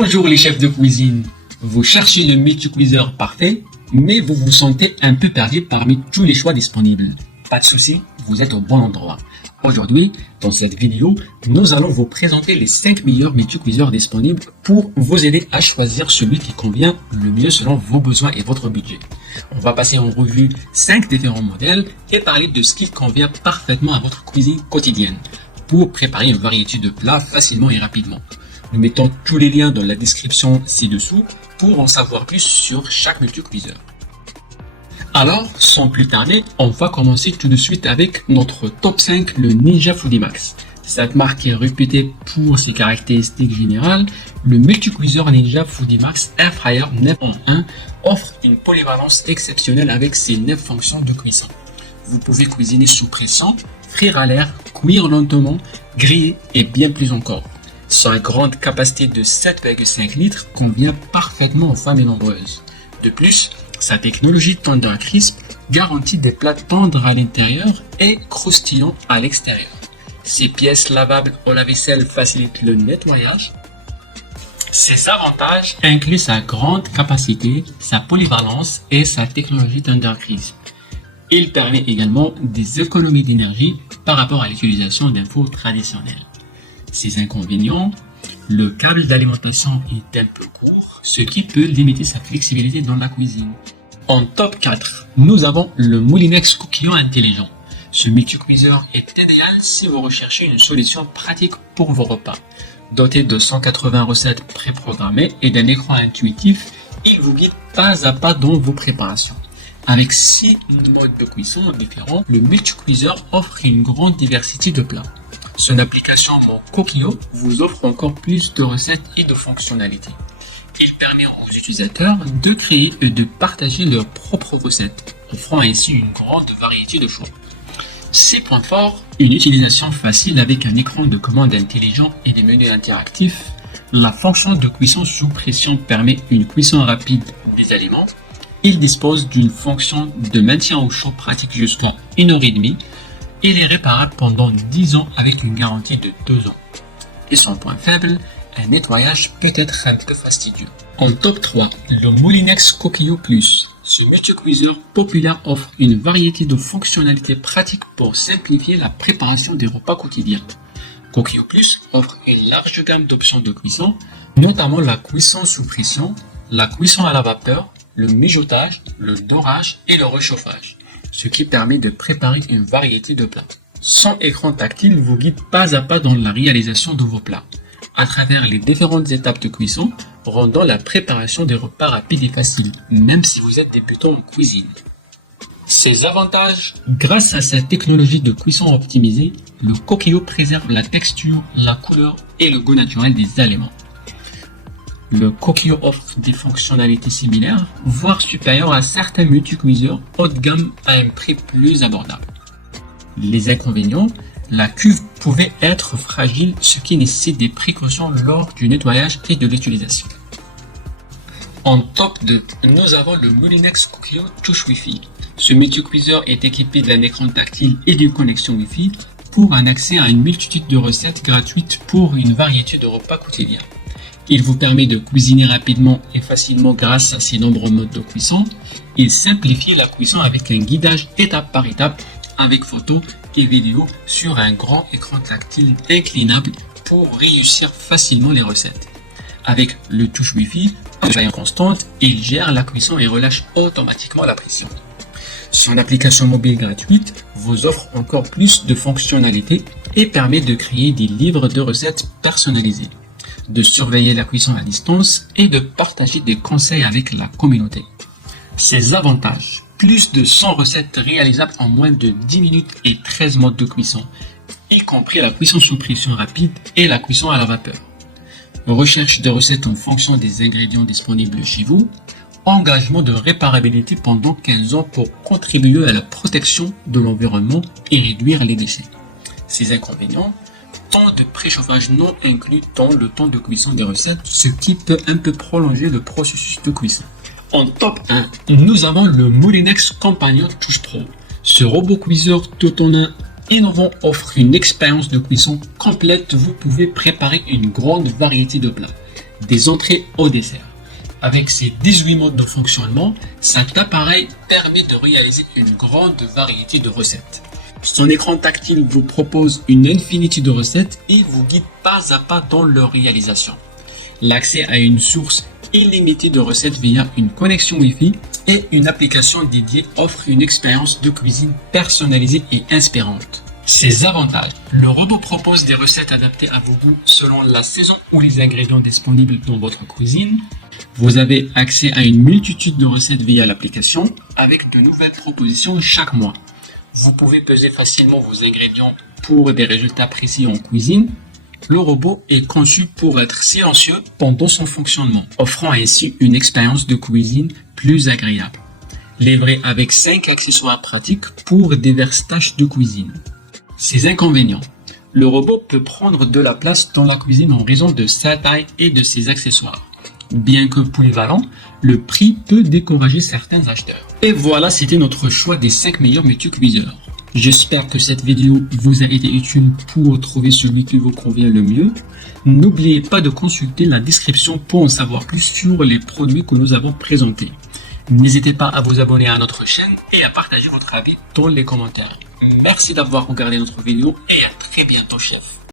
Bonjour les chefs de cuisine. Vous cherchez le multicuiseur parfait, mais vous vous sentez un peu perdu parmi tous les choix disponibles. Pas de souci, vous êtes au bon endroit. Aujourd'hui, dans cette vidéo, nous allons vous présenter les 5 meilleurs multicuiseurs disponibles pour vous aider à choisir celui qui convient le mieux selon vos besoins et votre budget. On va passer en revue 5 différents modèles et parler de ce qui convient parfaitement à votre cuisine quotidienne pour préparer une variété de plats facilement et rapidement. Nous mettons tous les liens dans la description ci-dessous pour en savoir plus sur chaque multicuiseur. Alors, sans plus tarder, on va commencer tout de suite avec notre top 5, le Ninja Foodi Max. Cette marque est réputée pour ses caractéristiques générales. Le multicuiseur Ninja Foodi Max Air Fryer 9 en 1 offre une polyvalence exceptionnelle avec ses 9 fonctions de cuisson. Vous pouvez cuisiner sous pression, frire à l'air, cuire lentement, griller et bien plus encore. Sa grande capacité de 7,5 litres convient parfaitement aux familles nombreuses. De plus, sa technologie Tender Crisp garantit des plats tendres à l'intérieur et croustillants à l'extérieur. Ses pièces lavables au lave-vaisselle facilitent le nettoyage. Ses avantages incluent sa grande capacité, sa polyvalence et sa technologie Tender Crisp. Il permet également des économies d'énergie par rapport à l'utilisation d'un four traditionnel. Ses inconvénients, le câble d'alimentation est un peu court, ce qui peut limiter sa flexibilité dans la cuisine. En top 4, nous avons le Moulinex Cookio intelligent. Ce multicuiseur est idéal si vous recherchez une solution pratique pour vos repas. Doté de 180 recettes préprogrammées et d'un écran intuitif, il vous guide pas à pas dans vos préparations. Avec 6 modes de cuisson différents, le multicuiseur offre une grande diversité de plats. Son application Mon Cookio vous offre encore plus de recettes et de fonctionnalités. Il permet aux utilisateurs de créer et de partager leurs propres recettes, offrant ainsi une grande variété de choix. Ses points forts, une utilisation facile avec un écran de commande intelligent et des menus interactifs. La fonction de cuisson sous pression permet une cuisson rapide des aliments. Il dispose d'une fonction de maintien au chaud pratique jusqu'à 1h30. Il est réparable pendant 10 ans avec une garantie de 2 ans. Et son point faible, un nettoyage peut être un peu fastidieux. En top 3, le Moulinex Cookio Plus. Ce multicuiseur populaire offre une variété de fonctionnalités pratiques pour simplifier la préparation des repas quotidiens. Cookio Plus offre une large gamme d'options de cuisson, notamment la cuisson sous pression, la cuisson à la vapeur, le mijotage, le dorage et le réchauffage, ce qui permet de préparer une variété de plats. Son écran tactile vous guide pas à pas dans la réalisation de vos plats, à travers les différentes étapes de cuisson, rendant la préparation des repas rapide et facile, même si vous êtes débutant en cuisine. Ses avantages, grâce à sa technologie de cuisson optimisée, le Cookio préserve la texture, la couleur et le goût naturel des aliments. Le Cookio offre des fonctionnalités similaires, voire supérieures à certains multicuiseurs haut de gamme à un prix plus abordable. Les inconvénients, la cuve pouvait être fragile, ce qui nécessite des précautions lors du nettoyage et de l'utilisation. En top 2, nous avons le Moulinex Cookio Touche Wi-Fi. Ce multicuiseur est équipé d'un écran tactile et d'une connexion Wi-Fi pour un accès à une multitude de recettes gratuites pour une variété de repas quotidiens. Il vous permet de cuisiner rapidement et facilement grâce à ses nombreux modes de cuisson. Il simplifie la cuisson avec un guidage étape par étape avec photos et vidéos sur un grand écran tactile inclinable pour réussir facilement les recettes. Avec le touche Wi-Fi, en constante, il gère la cuisson et relâche automatiquement la pression. Son application mobile gratuite vous offre encore plus de fonctionnalités et permet de créer des livres de recettes personnalisés, de surveiller la cuisson à distance et de partager des conseils avec la communauté. Ses avantages, plus de 100 recettes réalisables en moins de 10 minutes et 13 modes de cuisson, y compris la cuisson sous pression rapide et la cuisson à la vapeur. Recherche de recettes en fonction des ingrédients disponibles chez vous. Engagement de réparabilité pendant 15 ans pour contribuer à la protection de l'environnement et réduire les déchets. Ses inconvénients, temps de préchauffage non inclus dans le temps de cuisson des recettes, ce qui peut un peu prolonger le processus de cuisson. En top 1, nous avons le Moulinex Companion Touche Pro. Ce robot cuiseur tout en un innovant offre une expérience de cuisson complète. Vous pouvez préparer une grande variété de plats. des entrées au dessert. Avec ses 18 modes de fonctionnement, cet appareil permet de réaliser une grande variété de recettes. Son écran tactile vous propose une infinité de recettes et vous guide pas à pas dans leur réalisation. L'accès à une source illimitée de recettes via une connexion Wi-Fi et une application dédiée offre une expérience de cuisine personnalisée et inspirante. Ses avantages. Le robot propose des recettes adaptées à vos goûts selon la saison ou les ingrédients disponibles dans votre cuisine. Vous avez accès à une multitude de recettes via l'application avec de nouvelles propositions chaque mois. Vous pouvez peser facilement vos ingrédients pour des résultats précis en cuisine. Le robot est conçu pour être silencieux pendant son fonctionnement, offrant ainsi une expérience de cuisine plus agréable. Livré avec 5 accessoires pratiques pour diverses tâches de cuisine. Ses inconvénients. Le robot peut prendre de la place dans la cuisine en raison de sa taille et de ses accessoires. Bien que polyvalent, le prix peut décourager certains acheteurs. Et voilà, c'était notre choix des 5 meilleurs multicuiseurs. J'espère que cette vidéo vous a été utile pour trouver celui qui vous convient le mieux. N'oubliez pas de consulter la description pour en savoir plus sur les produits que nous avons présentés. N'hésitez pas à vous abonner à notre chaîne et à partager votre avis dans les commentaires. Merci d'avoir regardé notre vidéo et à très bientôt, chef.